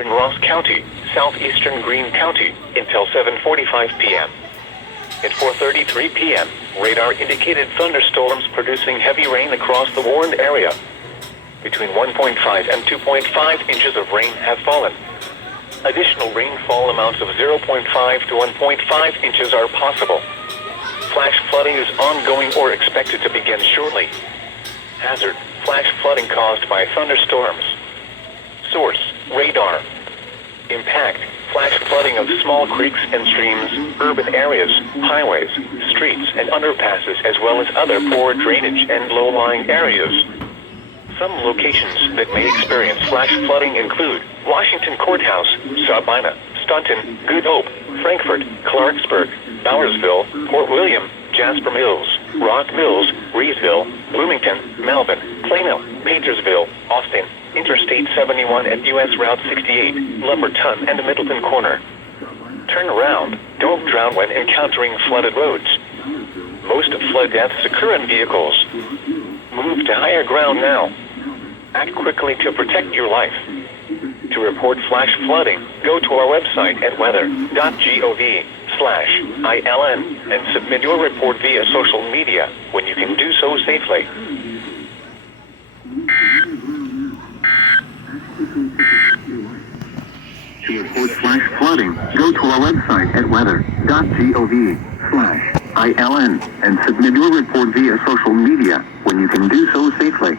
in Ross County, southeastern Greene County, until 7:45 p.m. At 4:33 p.m., radar indicated thunderstorms producing heavy rain across the warned area. Between 1.5 and 2.5 inches of rain have fallen. Additional rainfall amounts of 0.5 to 1.5 inches are possible. Flash flooding is ongoing or expected to begin shortly. Hazard: flash flooding caused by thunderstorms. Source: radar. Impact: flash flooding of small creeks and streams, urban areas, highways, streets, and underpasses, as well as other poor drainage and low-lying areas. Some locations that may experience flash flooding include Washington Courthouse, Sabina, Staunton, Good Hope, Frankfort, Clarksburg, Bowersville, Port William, Jasper Mills, Rock Mills, Reesville, Bloomington, Melvin, Plano, Paintersville, Austin, Interstate 71 and U.S. Route 68, Lumberton and Middleton Corner. Turn around. Don't drown when encountering flooded roads. Most flood deaths occur in vehicles. Move to higher ground now. Act quickly to protect your life. To report flash flooding, go to our website at weather.gov/ILN and submit your report via social media when you can do so safely. To report flash flooding, go to our website at weather.gov/ILN and submit your report via social media when you can do so safely.